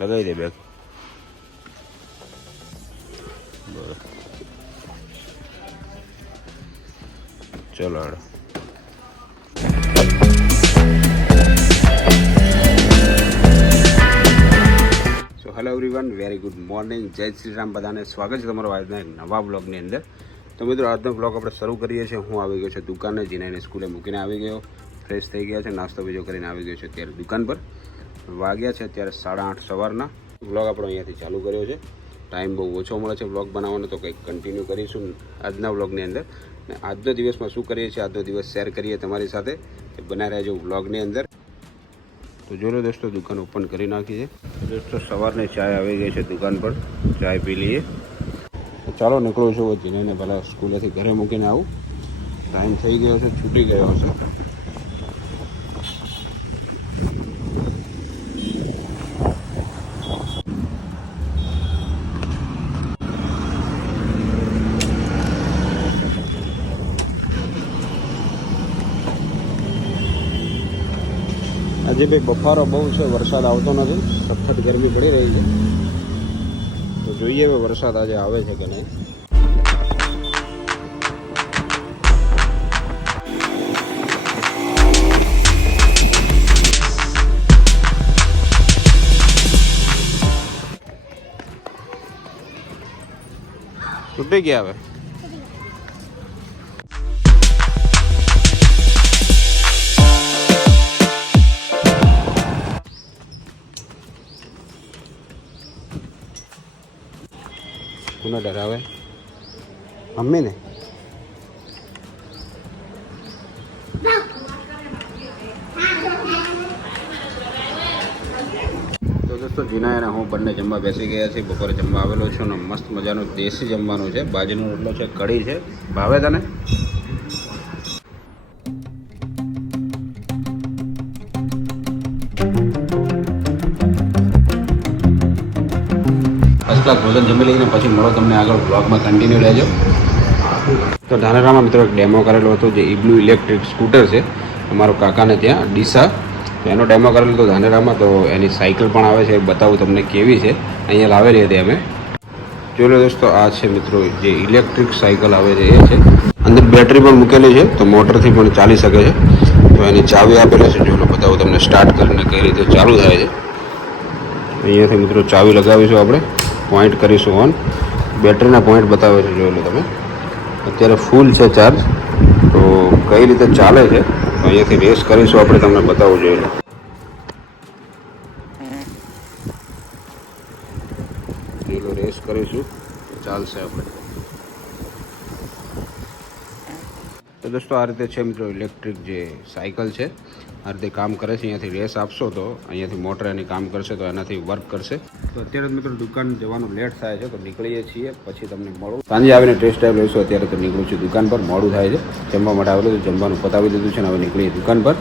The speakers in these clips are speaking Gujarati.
લગાવી દે બેગ ચલો હેડો સો hello everyone very good morning જય શ્રી રામ બધાને સ્વાગત છે તમારો આજના એક નવા બ્લોગની અંદર. તો મિત્રો, આજનો બ્લોગ આપણે શરૂ કરીએ છીએ. હું આવી ગયો છું દુકાને. જીનાઈને સ્કૂલે મૂકીને આવી ગયો. ફ્રેશ થઈ ગયા છે. નાસ્તો બીજો કરીને આવી ગયો છે અત્યારે દુકાન પર. વાગ્યા છે અત્યારે સાડા આઠ સવારના. બ્લોગ આપણો અહીંયાથી ચાલુ કર્યો છે. ટાઈમ બહુ ઓછો મળે છે બ્લોગ બનાવવાનો, તો કંઈક કન્ટિન્યુ કરીશું આજના બ્લોગની અંદર. ને આજનો દિવસમાં શું કરીએ છીએ? આજનો દિવસ શેર કરીએ તમારી સાથે બનાવી રહેજો બ્લોગની અંદર. તો જો લો દોસ્તો, દુકાન ઓપન કરી નાખી છે. દોસ્તો, સવારની ચાય આવી ગઈ છે દુકાન પર. ચાય પી લઈએ. ચાલો નીકળું છું. જીનેને પહેલાં સ્કૂલેથી ઘરે મૂકીને આવું. ટાઈમ થઈ ગયો છે, છૂટી ગયો છે. આજે ભાઈ બફારો બહુ છે, વરસાદ આવતો નથી, સખત ગરમી પડી રહી છે. તો જોઈએ હવે વરસાદ આજે આવે છે કે નહીં. તૂટી ગયા હવે. કોને ડરાવે મમ્મીને દોસ્તો જીના અને હું બંને જમવા બેસી ગયા છીએ. બપોરે જમવા આવેલો છું અને મસ્ત મજાનું દેશી જમવાનું છે. બાજરીનો રોટલો છે, કઢી છે. ભાવે તને? ફર્સ્ટ ભોજન જમી લઈને પછી મળો તમને આગળ બ્લોગમાં કન્ટિન્યુ રહેજો. તો ધાનેરામાં મિત્રો એક ડેમો કરેલો હતો જે ઇબ્લુ ઇલેક્ટ્રિક સ્કૂટર છે. અમારો કાકાને ત્યાં, ડીસા. તો એનો ડેમો કરેલો હતો ધાનેરામાં, તો એની સાયકલ પણ આવે છે. બતાવું તમને કેવી છે. અહીંયા લાવેલી હતી અમે. જોઈ લો દોસ્તો, આ છે મિત્રો જે ઇલેક્ટ્રિક સાયકલ આવે છે, એ છે. અંદર બેટરી પણ મૂકેલી છે, તો મોટરથી પણ ચાલી શકે છે. તો એની ચાવી આપેલી છે, જોઈ લો, બતાવું તમને સ્ટાર્ટ કરીને કઈ રીતે ચાલુ થાય છે. અહીંયાથી મિત્રો ચાવી લગાવીશું આપણે. પોઈન્ટ કરીશું ઓન બેટરીના પોઈન્ટ બતાવે છે, જોઈ લો તમે. અત્યારે ફૂલ છે ચાર્જ તો કઈ રીતે ચાલે છે અહીંયાથી રેસ કરીશું આપણે, તમને બતાવવું જોઈએ જોઈ રેસ કરીશું. ચાલશે આપણે. દોસ્તો, આ રીતે છે મિત્રો ઇલેક્ટ્રિક જે સાયકલ છે, આ રીતે કામ કરે છે. અહીંયાથી રેસ આપશો તો અહીંયાથી મોટર એની કામ કરશે તો એનાથી વર્ક કરશે. તો અત્યારે મિત્રો દુકાન જવાનું લેટ થાય છે, તો નીકળીએ છીએ, પછી તમને મળું. સાંજે આવીને ટેસ્ટ ડ્રાઈવ લઈશું, અત્યારે તો નીકળું છું દુકાન પર, મોડું થાય છે. જમવા માટે આવેલું જમવાનું પતાવી દીધું છે ને હવે નીકળીએ દુકાન પર.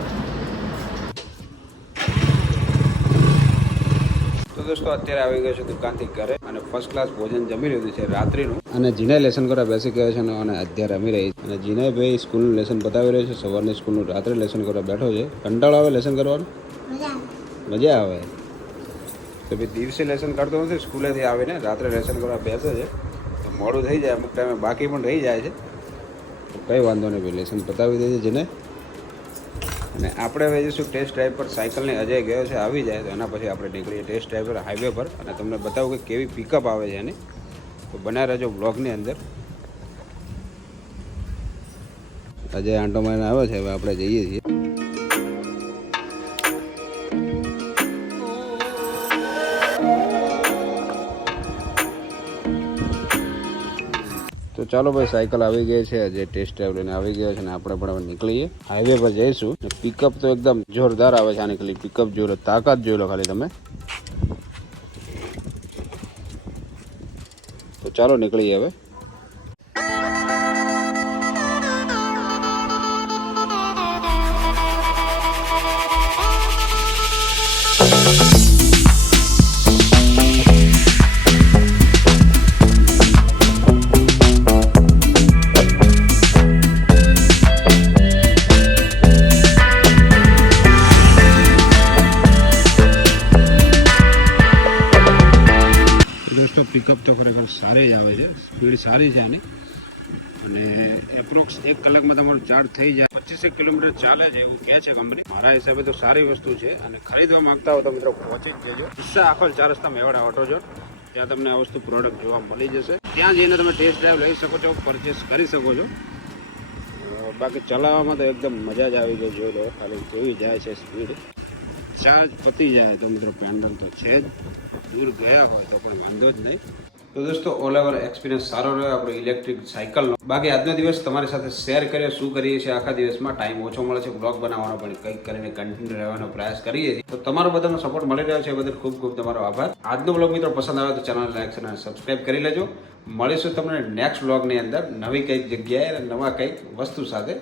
દોસ્તો, અત્યારે આવી ગયો છે દુકાનથી ઘરે. અને ફર્સ્ટ ક્લાસ ભોજન જમી લીધું છે રાત્રિનું. અને જીને લેસન કરવા બેસી ગયો છે અને અત્યારે રમી રહી છે. અને જીને ભાઈ સ્કૂલનું લેસન બતાવી રહ્યો છે. સવારની સ્કૂલનું રાત્રે લેસન કરવા બેઠો છે. કંટાળો આવે લેસન કરવાનું? મજા આવે. તો ભાઈ દિવસે લેસન કરતો નથી સ્કૂલેથી આવીને રાત્રે લેસન કરવા બેસે છે. તો મોડું થઈ જાય અમુક ટાઈમે બાકી પણ રહી જાય છે. તો કંઈ વાંધો નહીં ભાઈ લેસન પતાવી છે જેને. અને આપણે હવે જઈશું ટેસ્ટ ડ્રાઈવ પર સાયકલને અજય ગયો છે, આવી જાય તો એના પછી આપણે નીકળીએ ટેસ્ટ ડ્રાઈવ પર હાઈવે પર. અને તમને બતાવું કે કેવી પિકઅપ આવે છે એની. તો બના રહેજો બ્લોગની અંદર. અજય આંટો મારીને આવે છે, હવે આપણે જઈએ છીએ. તો ચાલો ભાઈ, સાયકલ આવી ગઈ છે. જે ટેસ્ટ ડ્રાઈવ લઈને આવી ગયા છે ને આપણે પણ હવે નીકળીએ. હાઈવે પર જઈશું. પિકઅપ તો એકદમ જોરદાર આવે છે આની ખાલી. પિકઅપ જોઈ લો, તાકાત જોઈ લો ખાલી તમે. તો ચાલો નીકળીએ હવે. પિકઅપ તો ખરેખર સારી જ આવે છે. સ્પીડ સારી છે આની. અને એપ્રોક્સ એક કલાકમાં તમારું ચાર્જ થઈ જાય. પચીસેક કિલોમીટર ચાલે છે એવું કહે છે કંપની મારા હિસાબે તો સારી વસ્તુ છે અને ખરીદવા માંગતા હો તો મિત્રો પહોંચી જજો. ઈચ્છા આખો ચાર રસ્તા મેવાડા ઓટો જો ત્યાં તમને આ વસ્તુ પ્રોડક્ટ જોવા મળી જશે. ત્યાં જઈને તમે ટેસ્ટ ડ્રાઈવ લઈ શકો છો પરચેસ કરી શકો છો. બાકી ચલાવવામાં તો એકદમ મજા જ આવી ગઈ, જોઈ લો. ખાલી જોઈ જાય છે સ્પીડ ચાર્જ પતી જાય તો મિત્રો પેન્ડલ તો છે જ. દૂર ગયા હોય તો પણ વાંધો જ નહીં. તો દોસ્તો ઓલ ઓવર એક્સપિરિયન્સ સારો રહ્યો આપણો ઇલેક્ટ્રિક સાયકલનો બાકી આજનો દિવસ તમારી સાથે શેર કરીએ, શું કરીએ છીએ આખા દિવસમાં? ટાઈમ ઓછો મળે છે બ્લોગ બનાવવાનો પણ કંઈક કરીને કન્ટિન્યુ રહેવાનો પ્રયાસ કરીએ છીએ. તો તમારો બધાનો સપોર્ટ મળી રહ્યો છે, એ ખૂબ ખૂબ તમારો આભાર. આજનો બ્લોગ મિત્રો પસંદ આવે તો ચેનલ લાઈક અને સબસ્ક્રાઈબ કરી લેજો. મળીશું તમને નેક્સ્ટ બ્લોગની અંદર નવી કંઈક જગ્યાએ નવા કંઈક વસ્તુ સાથે.